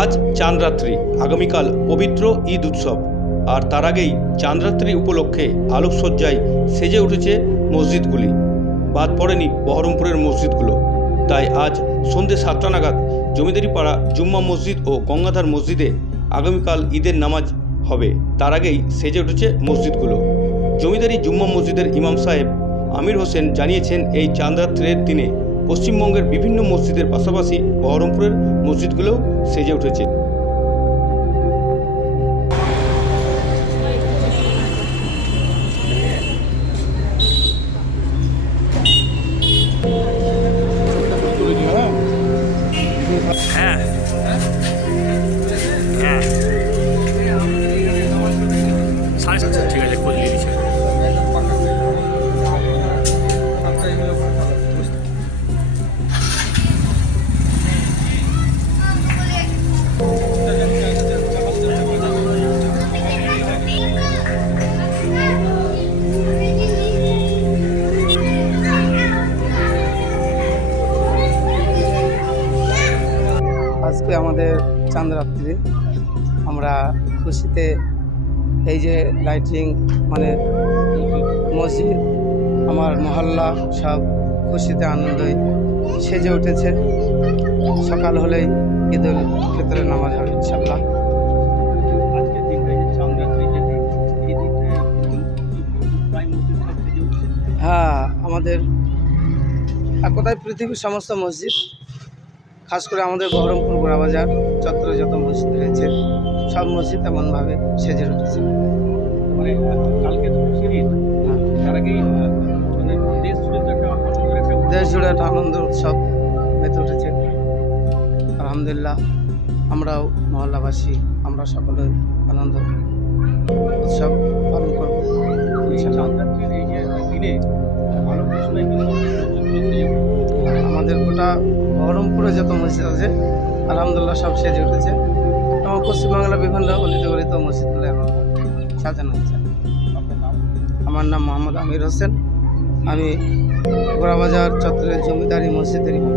আজ চাঁদরাত্রি, আগামীকাল পবিত্র ঈদ উৎসব। আর তার আগেই চাঁদরাত্রি উপলক্ষে আলোকসজ্জায় সেজে উঠেছে মসজিদগুলি। বাদ পড়েনি বহরমপুরের মসজিদগুলো। তাই আজ সন্ধ্যে সাতটা নাগাদ জমিদারি পাড়া জুম্মা মসজিদ ও গঙ্গাধার মসজিদে আগামীকাল ঈদের নামাজ হবে। তার আগেই সেজে উঠেছে মসজিদগুলো। জমিদারি জুম্মা মসজিদের ইমাম সাহেব আমির হোসেন জানিয়েছেন এই চাঁদরাত্রের দিনে। পশ্চিমবঙ্গের বিভিন্ন মসজিদের পাশাপাশি বহরমপুরের মসজিদগুলোও সেজে উঠেছে। আজকে আমাদের চাঁদরাত্রি। আমরা খুশিতে এই যে লাইটিং মানে মসজিদ আমার মহল্লা সব খুশিতে আনন্দই সেজে উঠেছে। সকাল হলেই ঈদুল ফিতরের নামাজ হবে ইনশাল্লাহ হ্যাঁ আমাদের কথায় পৃথিবীর সমস্ত মসজিদ? খাস করে আমাদের বহরমপুর গোড়াবাজার চত্বরে যত মসজিদ রয়েছে সব মসজিদ এমনভাবে সেজে উঠেছে। মানে হ্যাঁ। মানে দেশ জুড়ে একটা আনন্দের একটা দেশ জুড়ে একটা আনন্দ উৎসব মেতে উঠেছে। আলহামদুলিল্লাহ আমরাও মহল্লাবাসী আমরা সকলে আনন্দ উৎসব পালন করব। আমাদের গোটা বহরমপুরে যত মসজিদ আছে, আলহামদুলিল্লাহ সব সেজে উঠেছে। এবং পশ্চিমবাংলার বিভিন্ন গলিত গলিত মসজিদগুলো এখন সাজানো হয়েছে। আমার নাম মোহাম্মদ আমির হোসেন। আমি গোড়াবাজার চত্বরের জমিদারি মসজিদের ইমাম